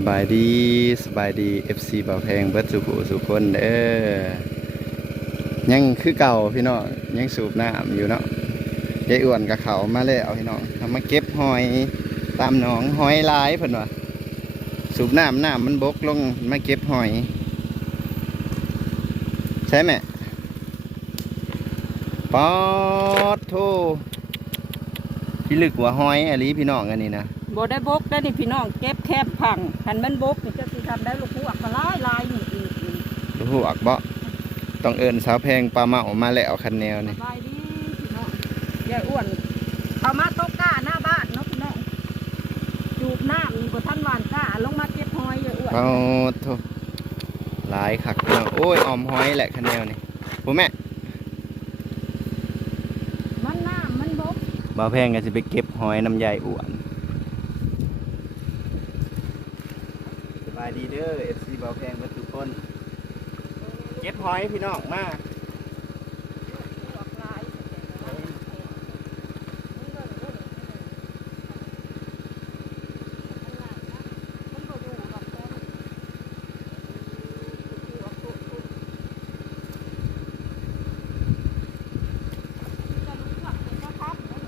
สบายดีสบายดี FC บ่าวแพงเบิดสุขสุคนเด้อยังคือเก่าพี่น้องยังสูบน้ำอยู่เนาะยายอ้วนกับเขามาแล้วพี่น้องทำมาเก็บหอยตามหนองหอยลายเพิ่นว่าสูบน้ำน้ำมันบกลงมาเก็บหอย ใช่ไหมปอดโท พี่ลึกกว่าหอยอะลีพี่น้องอันนี้นะบ่ได้บกได้นี่พี่น้องเก็บแคบพังหันมันบกนี่จะสิทำได้ลูกหัวก็ลายลายนี่อีกนี่รู้หัวกบ่ต้องเอินสาวแพงปลาเมามาแล้วคันแนวสนี่บายดีพี่น้องยายอ้วนเขามาตกก้าหน้าบ้านเนาะพี่น้องจูบน้ำนี่บ่ทันหวานก้าลงมาเก็บหอยยายอ้วนเอาโทหลายคักพี่น้องโอ้ยออมหอยแหละคันแนวนี่ผู้แม่ มันน้ำมันบก บ่าวแพงก็สิไปเก็บหอยน้ำยายอ้วนสบายดีเด้อเอฟซีบ่าวแพงเบิดทุกคนเก็บหอยพี่น้องมากอกลายมันบ่อยู่ดอกแค่นี้จะรู้ว่าเป็นบ่ทับเนาะ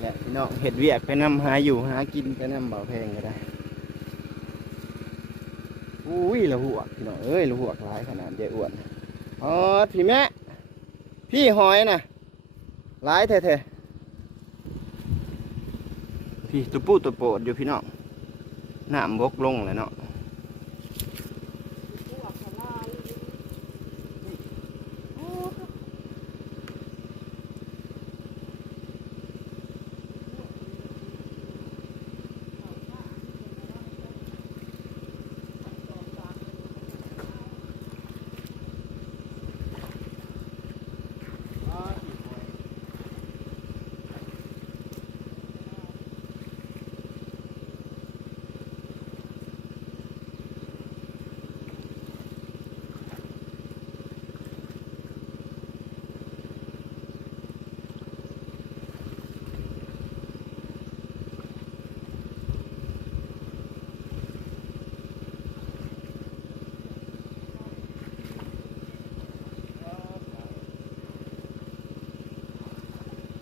แห ละพี่น้องเห็ดเวียกไปนำหาอยู่หากินไปนำบ่าแพงก็ได้อุ้ยละหัวพี่น้องเอ้ยละหัวกหลายขนาดยายอ้วนอ๋อพี่แม่พี่หอยน่ะหลายแท้ๆพี่ตุปูตุโปดอยู่พี่น้องน้ำบกลงเลยเนาะ พวกทลายโอ้ก็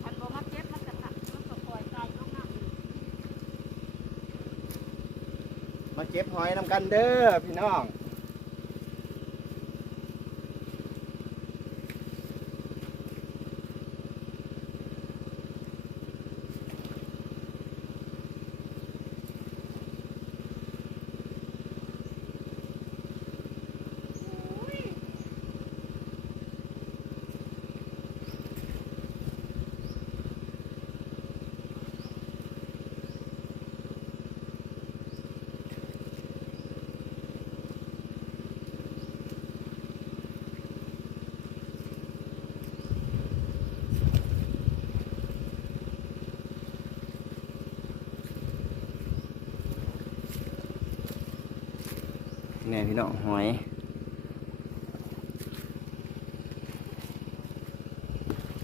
อันบ่มาเก็บมันจะตัดมันก็ปล่อยตายลงน้ำอีก มาเก็บหอยนำกันเด้อพี่น้อง นี่ พี่น้องหอย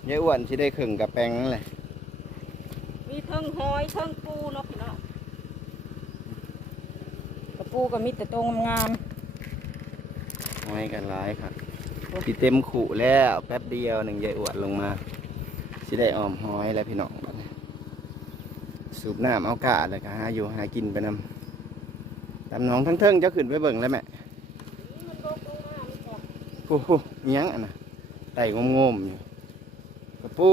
ยายอ้วนสิได้ครึ่งกับแปลงนั่นแหละมีเทิงหอยเทิงปูเนาะพี่น้องกระปูก็มีแต่ตรงงามหอยกันหลายครับที่เต็มขู่แล้วแป๊บเดียวหนึ่งยายอ้วนลงมาสิได้ออมหอยแล้วพี่น้องบัดนี้สูบน้ำเอากาดเลยก็หาอยู่หากินไปนำตา มหน้องทั้งเทิงเจ้าขึ้นไปเบิ่งแล้วแม่ๆมันโดกลงน้ำจ้ะโอ้โหอิหยังอะนะไต่งมๆอยู่กระปู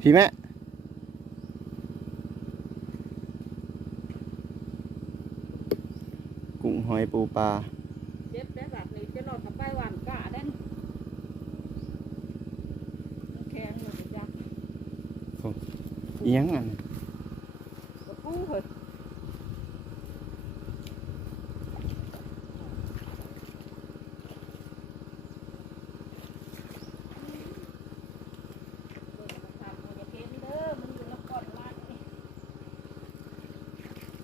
พี่แม่กุ้งหอยปูปลาเจ็บได้แบบนี้จะนอนกับไปหวานกะได้นมันแข็งเลยจ้ะอิหยังอะนะเฮ้ ยเบิ่งมาตามมันจะเห็นเด้อมันอยู่นครวัดนี่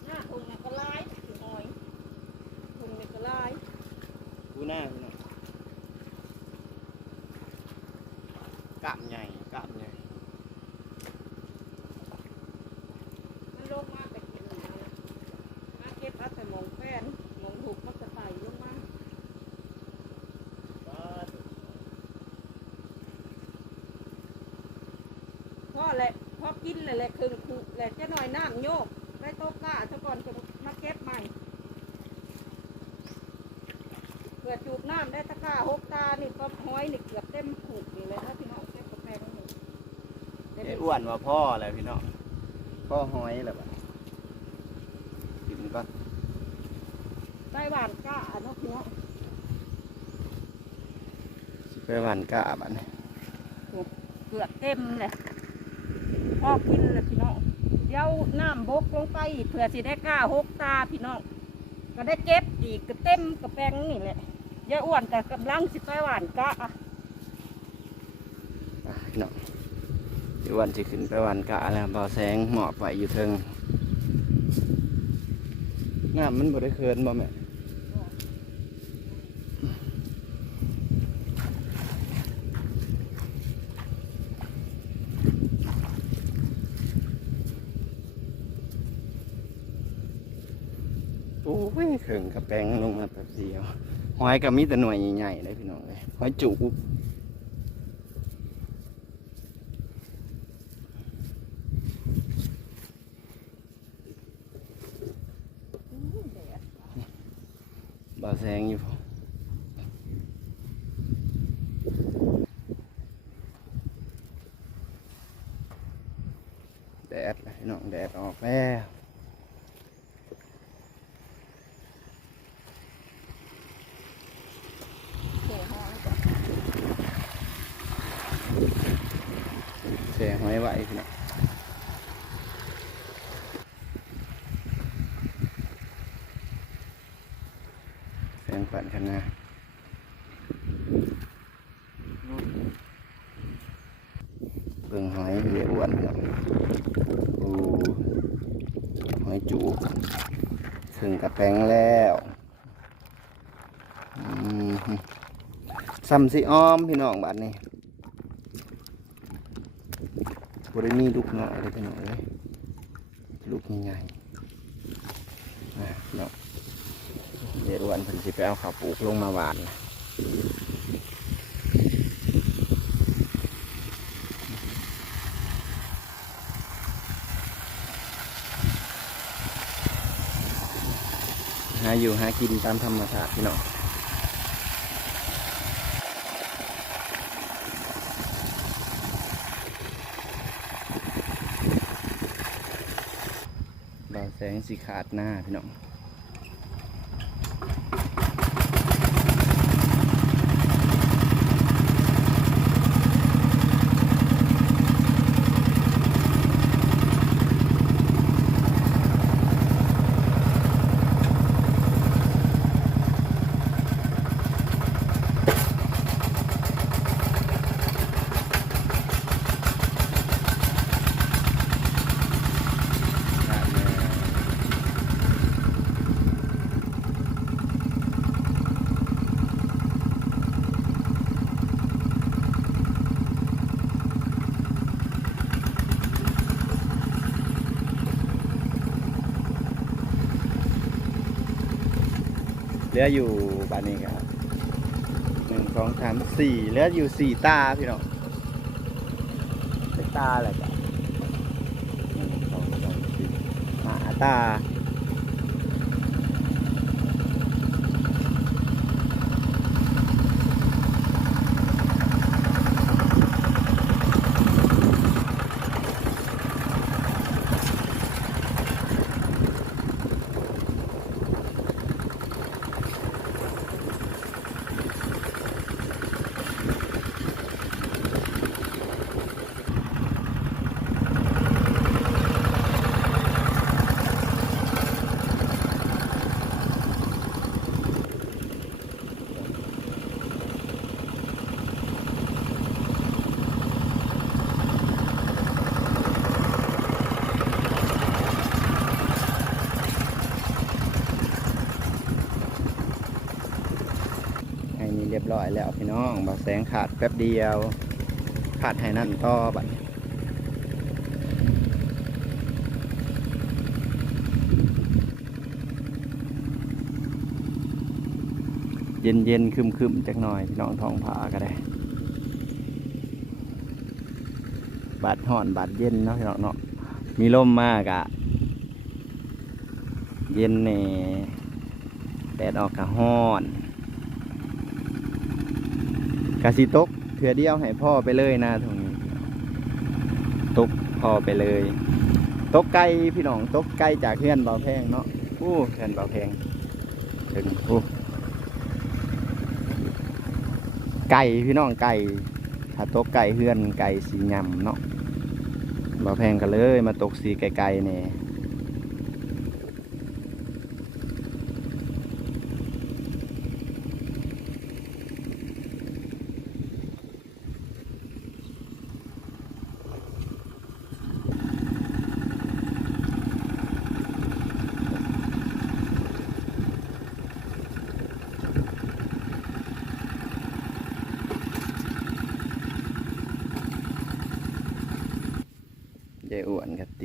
หน้าทุ่งน่ะก็หลายสิหอยทุ่งนี่ก็หลายกูหน้าพี่น้องกามใหญ่กล้ามใหญ่ มันลงมาแต่กินหมานะมาเก็บเอาแต่หมองแฟนหมองถูกมันจะไต่ลงมาพ่อแหละพ่อกินเลยแหละครึ่งคุแหละจะหน่อยน้ำโยกไปโต๊ะก้าซะก่อนจะมาเก็บใหม่เพื่อจูบน้ำได้ตะกร้าหกตานี่ก็ห้อยนี่เกือบเต็มผูกนี่เลยถ้าพี่น้องเก็บกาแฟนี่เต็ม ไอ้อ้วนว่าพ่ออะไรพี่น้องพ่อหอยแหละบัดกินก็ไต้หวานก้าเนาะพี่น้องสิไปหวานกะบัดนี้เกือบเต็มเลยพ่อกินเลยพี่น้องเดี๋ยวน้ำบกลงไปอีกเผื่อสิได้กล้าหกตาพี่น้องก็ได้เก็บอีกก็เต็มกระแปงนี่แหละยายอ้วนแต่กำลังสิไปหวานกะอะอะพี่น้อง ไอ้อ้วนสิขึ้นไปวานกะแล้วเบาแสงเหมอบไว้อยู่เทิงน้ำมันบ่ได้เคินบ่แม่โอ้ยเข่งกระแปงลงมาแป๊บเดียวหอยก็มีแต่หน่วยใหญ่ๆเลยพี่น้องเลยหอยจุก อื้อแดด บ่าว แสงอยู่แดดเลยน้องแดดออกแล้ว เสียหอยจ้ะ เสียหอยไหวพี่น้องแสงปั่น กันนะเบิ่งหอยเหลืออ้วนพี่น้องโอ้หอยจูบถึงกระแปงแล้วซ้ำสิอ้อมพี่น้องบัดนี้บริมีลูกน้อยเลยพี่น้องเลยลูกใหญ่ๆอะเนาะ ยววันเพิ่นสิไปเอาข้าวปลูกลงมาหวานหาอยู่หากินตามธรรมชาติพี่น้องบาวแสงสีขาดหน้าพี่น้อง ลืออยู่บ้านนี้ครับหนึ่งสองสามสี่เหลืออยู่สี่ตาพี่น้องเป็นตาอะไรกันหนึ่งสองสามสี่ห้าตา แล้วพี่น้องบ่าวแสงขาดแป๊บเดียว ขาดให้นั่นต่อบัดเย็นเย็นคึมคึมจักหน่อยพี่น้องทองผาก็ได้ บาดห่อนบาดเย็นเนาะพี่น้องเนาะมีลมมากอะเย็นแน่แดดออกกะห้อน กะสิตกเถื่อเดียวให้พ่อไปเลยนะตรงนี้ตกพ่อไปเลย ตกไกลพี่น้องตกไกลจากเพื่อนเบาแพงเนาะอู้เพื่อนเบาแพงถึงอู้ไก่พี่น้องไก่ถ้าตกไก่เฮือนไก่สียำเนาะเบ่แพงกันเลย มาตกสีไก่ๆเนี่ย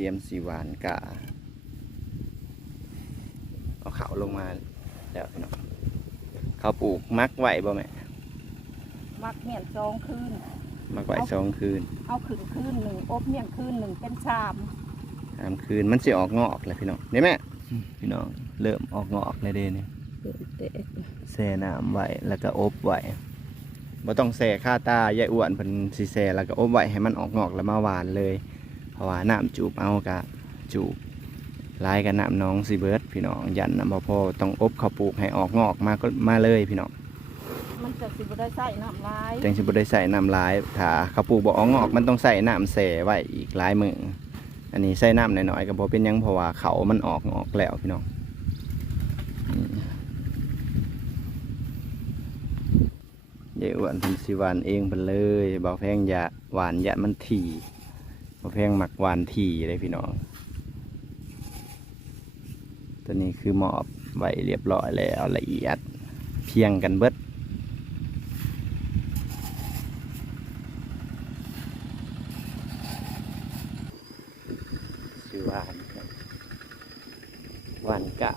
รียมสีหวานกะเอาเขาลงมาแล้วพี่น้องเขาปลูกมักไหวบ่แม่มักเมี่ยนจองคืนมักไหวสองคืน เอาขึ้นคืนหนึ่งอบเมี่ยนคืนหนึ่งเป็นชามสามคืนมันสิออกงอกเลยพี่น้องนี่แม่พี่น้องเริ่มออกงอกเลยเด้นี่เด็กแช่น้ำไว้แล้วก็อบไว้บ่ต้องแช่ค่าตายายอ้วนเพิ่นสิแช่แล้วก็อบไว้ให้มันออกงอกแล้วมาหวานเลย เพราะว่าน้ำจูบเอากะจูบหลายกับน้ำน้องสิเบิร์ดพี่น้องยันน้ำบ่พอต้องอบข้าวปลูกให้ออกงอกมาก็มาเลยพี่น้องมันจะสิบได้ใส่น้ำลายจังสิบ่ได้ใส่น้ำหลายถ้าข้าวปลูกบ่ออกงอกมันต้องใส่น้ำแช่ไว้อีกหลายมื้ออันนี้ใส่น้ำน้อยๆก็บ่เป็นหยังเพราะว่าเขามันออกงอกแล้วพี่น้องอืมยายอ้วนเพิ่นสิหวานเองเพิ่นเลยบ่แพงอย่าหวานอย่ามันถี่ บ่แพงหมักหวานถี่เลยพี่น้อง ตัวนี้คือหมอบไว้เรียบร้อยแล้วละเอียดเพียงกันเบิดชื่อวานครับวานกะ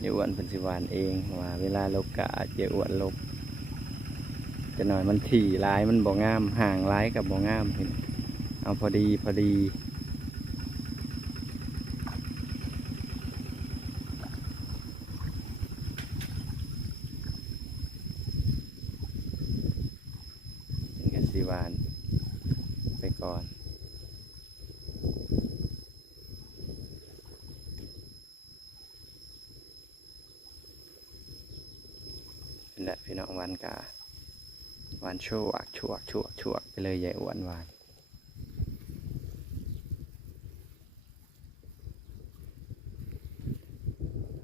เดี๋ยวอ้วนเป็นสิวานเองว่าเวลาลบกะเดี๋ยวอ้วนลบ จะหน่อยมันถี่ร้ายมันบ่งาม ห่างร้ายกับบ่งามพี่น้องเอาพอดีพอดีเป็นกสิหวานไปก่อนเป็นแหละพี่น้องวานกา วานชั่วชั่วชั่วชั่วไปเลยใหญ่อ้วนวาน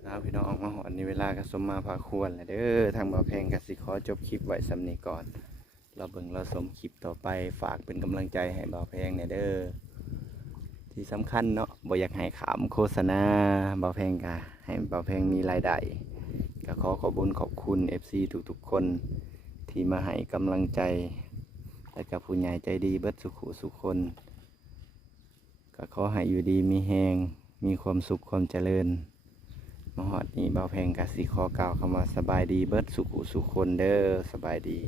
เอาพี่น้องออกมาหอนในเวลาก็สมมาพาควรเลยเด้อทางบ่าวแพงกสิขอจบคลิปไว้สำนีก่อน เราเบิ่งเราสมคลิปต่อไปฝากเป็นกำลังใจให้บ่าวแพงเนี่ยเด้อที่สำคัญเนาะบ่อยากให้ขามโฆษณาบ่าวแพงกะให้บ่าวแพงมีรายได้ก็ขอขอบคุญขอบคุณ FC ทุกๆคน ที่มาให้กำลังใจ และกับผู้ใหญ่ใจดีเบิดสุขุสุขคน ก็ขอให้อยู่ดีมีแหงมีความสุขความเจริญมหอดนี้บ่าวแพงกะสิขอกล่าวคำว่าสบายดีเบิดสุขุสุขคนเด้อสบายดี